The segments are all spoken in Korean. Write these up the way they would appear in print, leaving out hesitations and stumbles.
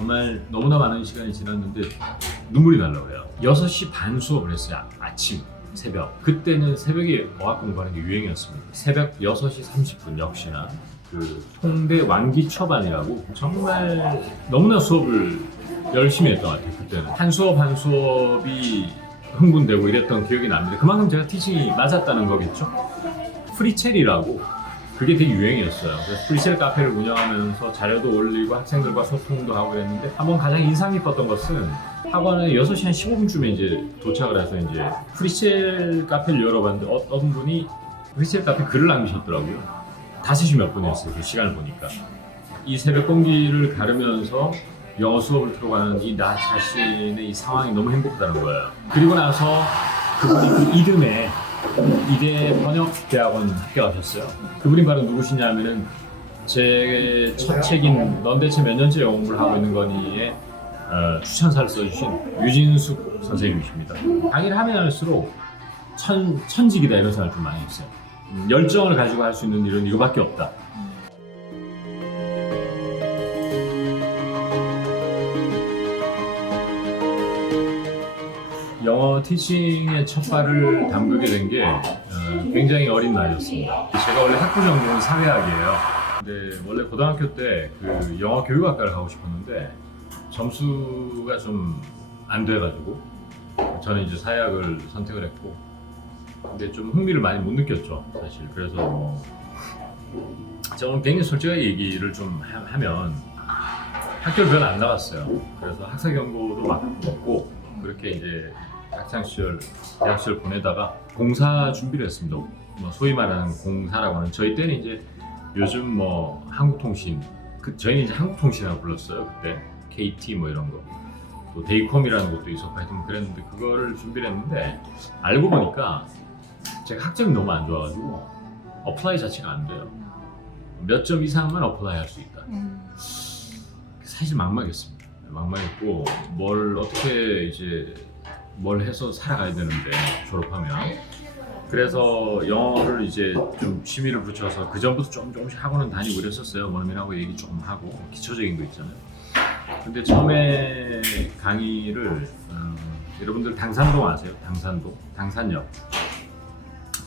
정말 너무나 많은 시간이 지났는데 눈물이 날라고요. 6시 반 수업을 했어요. 아침, 새벽. 그때는 새벽에 어학 공부하는 게 유행이었습니다. 새벽 6시 30분 역시나 그 통대 완기 처반이라고 정말 너무나 수업을 열심히 했던 것 같아요. 그때는 한 수업 한 수업이 흥분되고 이랬던 기억이 납니다. 그만큼 제가 티칭이 맞았다는 거겠죠. 프리첼이라고 그게 되게 유행이었어요. 그래서 프리첼 카페를 운영하면서 자료도 올리고 학생들과 소통도 하고 그랬는데 한번 가장 인상 깊었던 것은 학원에 6시 한 15분쯤에 이제 도착을 해서 이제 프리첼 카페를 열어봤는데 어떤 분이 프리첼 카페 글을 남기셨더라고요. 5시 몇 분이었어요. 그 시간을 보니까. 이 새벽 공기를 가르면서 영어 수업을 들어가는 이 나 자신의 이 상황이 너무 행복하다는 거예요. 그리고 나서 그분이 그 이듬해 이대 번역대학원 합격하셨어요. 그분이 바로 누구시냐면은 제 첫 책인 넌 대체 몇 년째 영어 공부를 하고 있는 거니에 추천사를 써주신 유진숙 선생님이십니다. 강의를 하면 할수록 천직이다 이런 생각을 좀 많이 했어요. 열정을 가지고 할 수 있는 일은 이거밖에 없다. 영어 티칭의 첫 발을 담그게 된 게 굉장히 어린 나이였습니다. 제가 원래 학부 전공은 사회학이에요. 근데 원래 고등학교 때 그 영어 교육학과를 가고 싶었는데 점수가 좀 안 돼가지고 저는 이제 사회학을 선택을 했고, 근데 좀 흥미를 많이 못 느꼈죠, 사실. 그래서 저는 굉장히 솔직하게 얘기를 좀 하면 학교를 별로 안 나갔어요. 그래서 학사 경고도 막 먹고 그렇게 이제 학창 시절, 대학 시절 보내다가 공사 준비를 했습니다. 소위 말하는 공사라고 하는, 저희 때는 이제 요즘 뭐 한국통신, 저희는 이제 한국통신이라고 불렀어요. 그때 KT 뭐 이런 거, 또 데이콤이라는 것도 있었고 하여튼 그랬는데 그거를 준비를 했는데 알고 보니까 제가 학점이 너무 안 좋아가지고 어플라이 자체가 안 돼요. 몇 점 이상만 어플라이 할 수 있다. 사실 막막했습니다. 막막했고 뭘 어떻게 이제 뭘 해서 살아가야 되는데 졸업하면. 그래서 영어를 이제 좀 취미를 붙여서 그 전부터 조금씩 학원은 다니고 그랬었어요. 원어민하고 얘기 조금 하고 기초적인 거 있잖아요. 근데 처음에 강의를 여러분들 당산동 아세요? 당산역.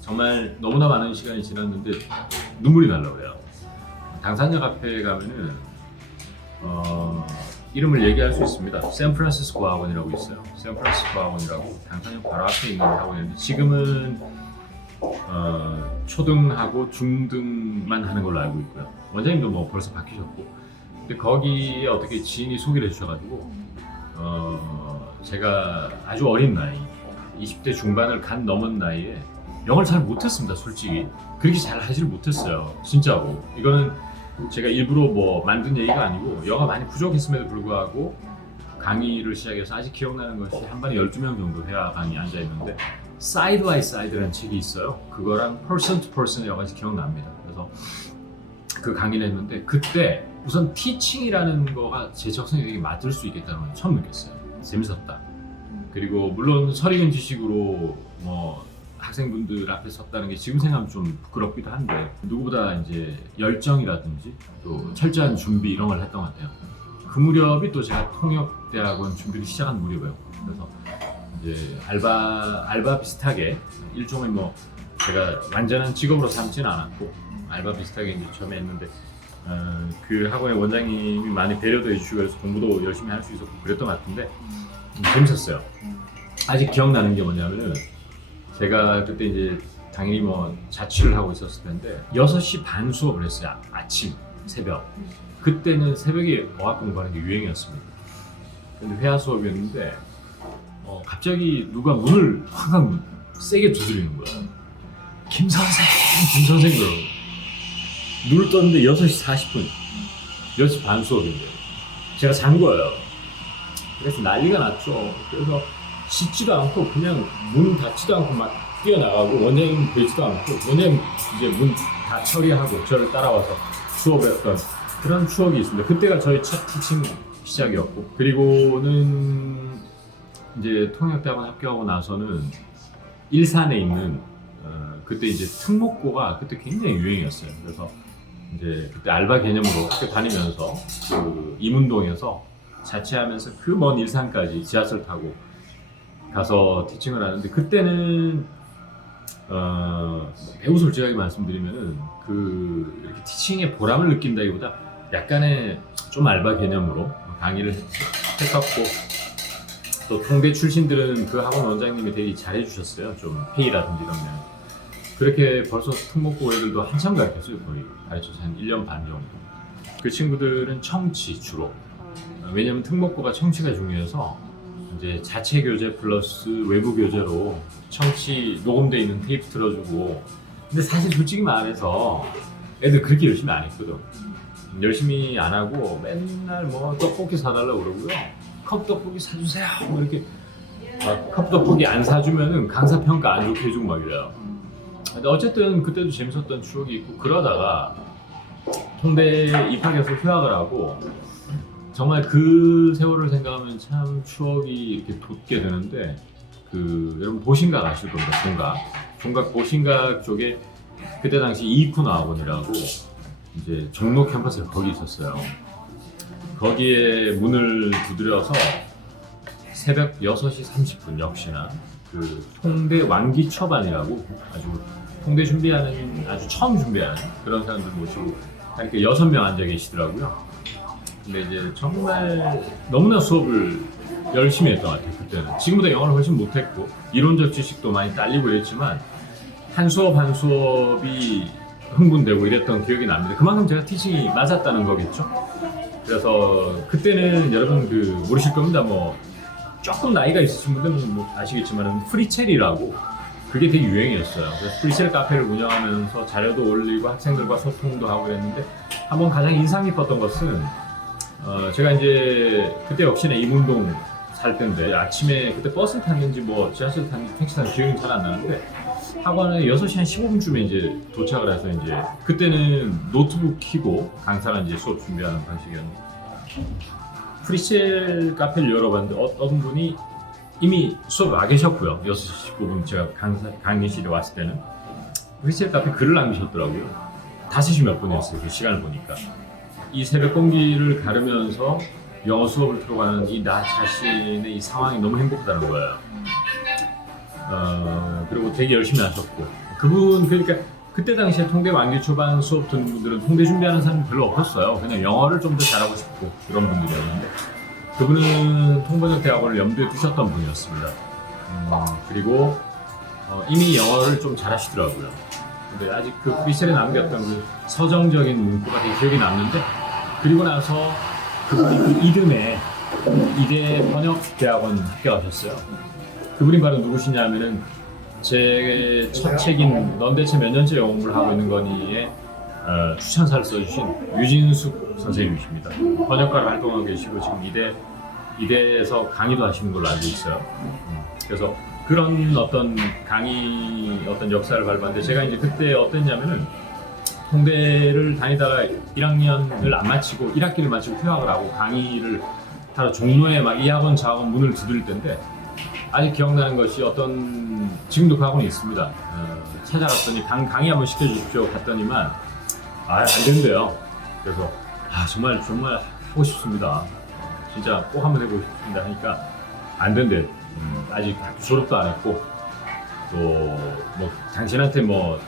정말 너무나 많은 시간이 지났는데 눈물이 날라고요. 당산역 앞에 가면은 이름을 얘기할 수 있습니다. 샌프란시스코 학원이라고 있어요. 샌프란시스코 학원이라고 당산역 바로 앞에 있는 학원인데 지금은 초등하고 중등만 하는 걸로 알고 있고요. 원장님도 뭐 벌써 바뀌셨고, 근데 거기에 어떻게 지인이 소개를 해주셔가지고 제가 아주 어린 나이, 20대 중반을 넘은 나이에 영어를 잘 못했습니다. 솔직히 그렇게 잘 하지를 못했어요. 진짜로. 이거는 제가 일부러 뭐 만든 얘기가 아니고 영어가 많이 부족했음에도 불구하고 강의를 시작해서 아직 기억나는 것이 한 반에 12명 정도 회화반이 앉아있는데 사이드 바이 사이드라는 책이 있어요. 그거랑 퍼슨 투 퍼슨의 여러 가지 기억납니다. 그래서 그 강의를 했는데 그때 우선 티칭이라는 거가 제 적성에 되게 맞을 수 있겠다는 걸 처음 느꼈어요. 재밌었다. 그리고 물론 설익은 지식으로 뭐 학생분들 앞에 섰다는 게 지금 생각하면 좀 부끄럽기도 한데 누구보다 이제 열정이라든지 또 철저한 준비 이런 걸 했던 것 같아요. 그 무렵이 또 제가 통역대학원 준비를 시작한 무렵이에요. 그래서 이제 알바 비슷하게 일종의 뭐 제가 완전한 직업으로 삼지는 않았고 알바 비슷하게 이제 처음에 했는데 그 학원의 원장님이 많이 배려도 해주시고 그래서 공부도 열심히 할 수 있었고 그랬던 것 같은데 재밌었어요. 아직 기억나는 게 뭐냐면은 제가 그때 이제 당연히 뭐 자취를 하고 있었을 텐데 6시 반 수업을 했어요. 아침, 새벽. 그때는 새벽에 어학 공부하는 게 유행이었습니다. 근데 회화 수업이었는데 갑자기 누가 문을 확 세게 두드리는 거예요. 김 선생 그러고 눈을 떴는데 6시 40분 6시 반 수업인데 제가 잔 거예요. 그래서 난리가 났죠. 그래서 짖지도 않고 그냥 문 닫지도 않고 막 뛰어나가고 원장님 뵈지도 않고 원장님 이제 문 다 처리하고 저를 따라와서 수업을 했던 그런 추억이 있습니다. 그때가 저희 첫 티칭 시작이었고, 그리고는 이제 통역대학원 합격하고 나서는 일산에 있는 그때 이제 특목고가 그때 굉장히 유행이었어요. 그래서 이제 그때 알바 개념으로 학교 다니면서 그 임운동에서 자취하면서 그 먼 일산까지 지하철 타고 가서 티칭을 하는데 그때는 매우 솔직하게 말씀드리면은 그 이렇게 티칭의 보람을 느낀다기보다 약간의 좀 알바 개념으로 강의를 했었고 또 통대 출신들은 그 학원 원장님이 되게 잘해주셨어요. 좀 페이라든지 이런 면 그렇게 벌써 특목고 애들도 한참 가르쳤어요. 거의 가르쳐서 한 1년 반 정도. 그 친구들은 청취 주로. 왜냐면 특목고가 청취가 중요해서 이제 자체 교재 플러스 외부 교재로 청취 녹음돼 있는 테이프 들어주고. 근데 사실 솔직히 말해서 애들 그렇게 열심히 안 했거든. 열심히 안 하고 맨날 뭐 떡볶이 사달라고 그러고요. 컵떡볶이 사주세요. 뭐 이렇게 컵떡볶이 안 사주면은 강사 평가 안 좋게 해주고 막 이래요. 근데 어쨌든 그때도 재밌었던 추억이 있고 그러다가 통대 입학해서 휴학을 하고 정말 그 세월을 생각하면 참 추억이 이렇게 돋게 되는데 그 여러분 보신각 아실 겁니다. 종각 보신각 쪽에 그때 당시 이이쿤 학원이라고 이제 종로 캠퍼스에 거기 있었어요. 거기에 문을 두드려서 새벽 6시 30분 역시나 그 통대 왕기 초반이라고 아주 통대 준비하는 아주 처음 준비하는 그런 사람들 모시고 이렇게 6명 앉아 계시더라고요. 근데 이제 정말 너무나 수업을 열심히 했던 것 같아요. 그때는 지금보다 영어를 훨씬 못했고 이론적 지식도 많이 딸리고 이랬지만 한 수업 한 수업이 흥분되고 이랬던 기억이 납니다. 그만큼 제가 티칭이 맞았다는 거겠죠. 그래서 그때는 여러분 그 모르실 겁니다. 뭐 조금 나이가 있으신 분들은 뭐 아시겠지만 프리첼이라고 그게 되게 유행이었어요. 그래서 프리첼 카페를 운영하면서 자료도 올리고 학생들과 소통도 하고 그랬는데 한번 가장 인상 깊었던 것은 제가 이제 그때 역시나 이문동 살 때인데 아침에 그때 버스 탔는지 뭐 지하철 탔는지 택시 탔는지 기억이 잘 안 나는데 학원에 6시 한 15분쯤에 이제 도착을 해서 이제 그때는 노트북 켜고 강사가 이제 수업 준비하는 방식이었는데 프리첼 카페를 열어봤는데 어떤 분이 이미 수업 와 계셨고요. 6시 19분 제가 강의실에 왔을 때는 프리첼 카페 글을 남기셨더라고요. 5시 몇 분이었어요. 그 시간을 보니까 이 새벽 공기를 가르면서 영어 수업을 들어가는 이 나 자신의 이 상황이 너무 행복하다는 거예요. 그리고 되게 열심히 하셨고 그분 그러니까 그때 당시에 통대 왕기 초반 수업 듣는 분들은 통대 준비하는 사람이 별로 없었어요. 그냥 영어를 좀 더 잘하고 싶고 그런 분들이었는데 그분은 통번역대학원을 염두에 두셨던 분이었습니다. 그리고 이미 영어를 좀 잘하시더라고요. 근데 아직 그 프리셀에 남겼던 그 서정적인 문구가 되게 기억이 남는데 그리고 나서 그분이 그 이듬해 이대 번역대학원 합격하셨어요. 그분이 바로 누구시냐면은 제 첫 책인 넌 대체 몇 년째 영어 공부를 하고 있는 거니에 추천사를 써주신 유진숙 선생님이십니다. 번역가로 활동하고 계시고 지금 이대에서 강의도 하시는 걸로 알고 있어요. 그래서 그런 어떤 강의 어떤 역사를 밟았는데 제가 이제 그때 어땠냐면은 통대를 다니다가 1학년을 안 마치고 1학기를 마치고 휴학을 하고 강의를 하러 종로에 막 이 학원 저 학원 문을 두드릴 때인데 아직 기억나는 것이 어떤 지금도 그 학원이 있습니다. 찾아갔더니 강의 한번 시켜주십시오 갔더니만 안 된대요. 그래서 정말 하고 싶습니다. 진짜 꼭 한번 해보고 싶습니다 하니까 안 된대. 아직 졸업도 안 했고 또 뭐 당신한테 뭐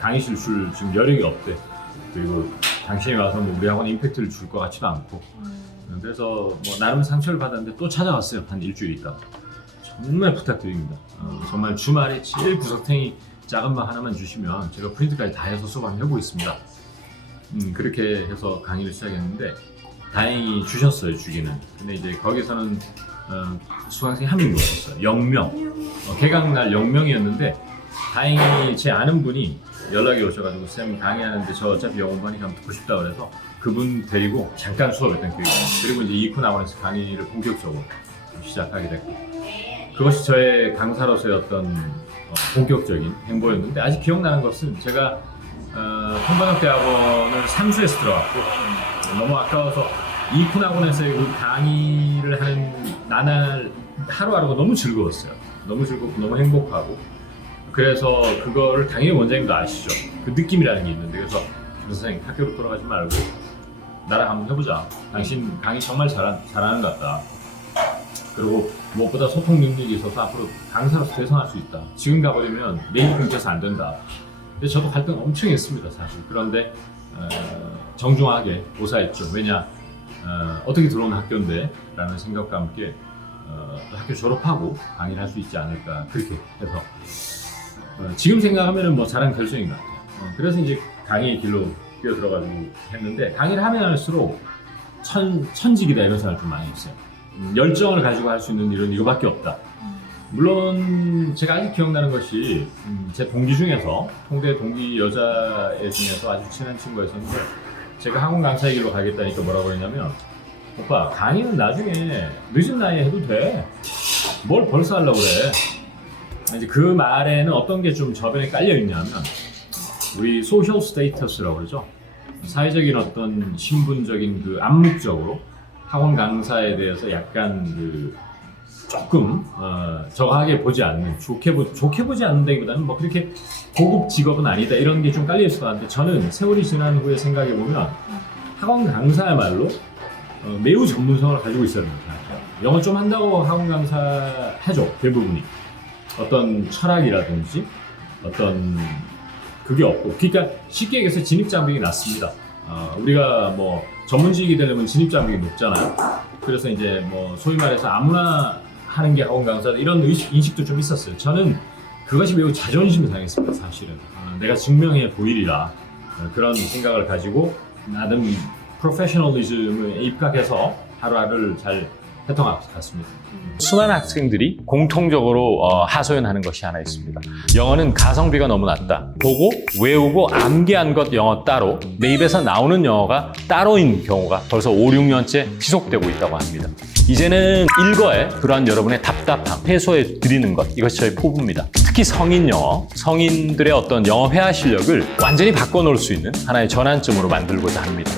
강의실 줄 지금 여력이 없대. 그리고 당신이 와서 뭐 우리 학원에 임팩트를 줄 것 같지도 않고 그래서 뭐 나름 상처를 받았는데 또 찾아왔어요. 한 일주일 있다. 정말 부탁드립니다. 정말 주말에 제일 구석탱이 작은 방 하나만 주시면 제가 프린트까지 다 해서 수업 한번 해보겠습니다. 그렇게 해서 강의를 시작했는데 다행히 주셨어요. 주기는. 근데 이제 거기서는 수강생이 한 명도 없었어요. 0명. 개강날 0명이었는데 다행히 제 아는 분이 연락이 오셔가지고 쌤 강의하는데 저 어차피 영어 공부하니까 듣고 싶다 그래서 그분 데리고 잠깐 수업했던 기억이 나요. 그리고 이제 이이쿤 학원에서 강의를 본격적으로 시작하게 됐고 그것이 저의 강사로서의 어떤 본격적인 행보였는데 아직 기억나는 것은 제가 통번역대학원을 삼수에서 들어갔고 너무 아까워서 이이쿤 학원에서의 그 강의를 하는 나날 하루하루가 너무 즐거웠어요. 너무 즐겁고 너무 행복하고 그래서 그거를 당연히 원장님도 아시죠. 그 느낌이라는 게 있는데 그래서 선생님 학교로 돌아가지 말고 나랑 한번 해보자. 당신 강의 정말 잘하는 것 같다. 그리고 무엇보다 소통 능력이 있어서 앞으로 강사로서 대성할 수 있다. 지금 가버리면 내일 끊겨서 안 된다. 근데 저도 갈등 엄청 했습니다, 사실. 그런데 정중하게 고사했죠. 왜냐, 어떻게 들어온 학교인데 라는 생각과 함께 학교 졸업하고 강의를 할 수 있지 않을까, 그렇게 해서 지금 생각하면 뭐 잘한 결정인 것 같아요. 그래서 이제 강의 길로 뛰어들어가지고 했는데, 강의를 하면 할수록 천직이다 이런 생각을 좀 많이 했어요. 열정을 가지고 할 수 있는 일은 이거밖에 없다. 물론 제가 아직 기억나는 것이 제 동기 중에서, 통대 동기 여자애 중에서 아주 친한 친구가 있었는데, 제가 학원 강사 길로 가겠다니까 뭐라고 했냐면, 오빠 강의는 나중에 늦은 나이에 해도 돼. 뭘 벌써 하려고 그래. 이제 그 말에는 어떤 게 좀 저변에 깔려 있냐면, 우리 소셜 스테이터스라고 그러죠. 사회적인 어떤 신분적인 그 암묵적으로 학원 강사에 대해서 약간 그 조금 저하게 보지 않는, 좋게 보지 않는다기보다는 뭐 그렇게 고급 직업은 아니다 이런 게 좀 깔려 있을 것 같은데, 저는 세월이 지난 후에 생각해 보면 학원 강사야말로 매우 전문성을 가지고 있어야 된다고 생각해요. 영어 좀 한다고 학원 강사 하죠, 대부분이. 어떤 철학이라든지 어떤 그게 없고, 그러니까 쉽게 얘기해서 진입장벽이 낮습니다. 우리가 뭐 전문직이 되려면 진입장벽이 높잖아요. 그래서 이제 뭐 소위 말해서 아무나 하는 게 학원 강사다 이런 인식도 좀 있었어요. 저는 그것이 매우 자존심이 상했습니다, 사실은. 내가 증명해 보이리라 그런 생각을 가지고 나름 프로페셔널리즘을 입각해서 하루하루를 잘 해통했습니다. 수많은 학생들이 공통적으로 하소연하는 것이 하나 있습니다. 영어는 가성비가 너무 낮다. 보고 외우고 암기한 것 영어 따로, 내 입에서 나오는 영어가 따로인 경우가 벌써 5, 6년째 지속되고 있다고 합니다. 이제는 일거에 그러한 여러분의 답답함 해소해 드리는 것, 이것이 저희 포부입니다. 특히 성인 영어, 성인들의 어떤 영어 회화 실력을 완전히 바꿔놓을 수 있는 하나의 전환점으로 만들고자 합니다.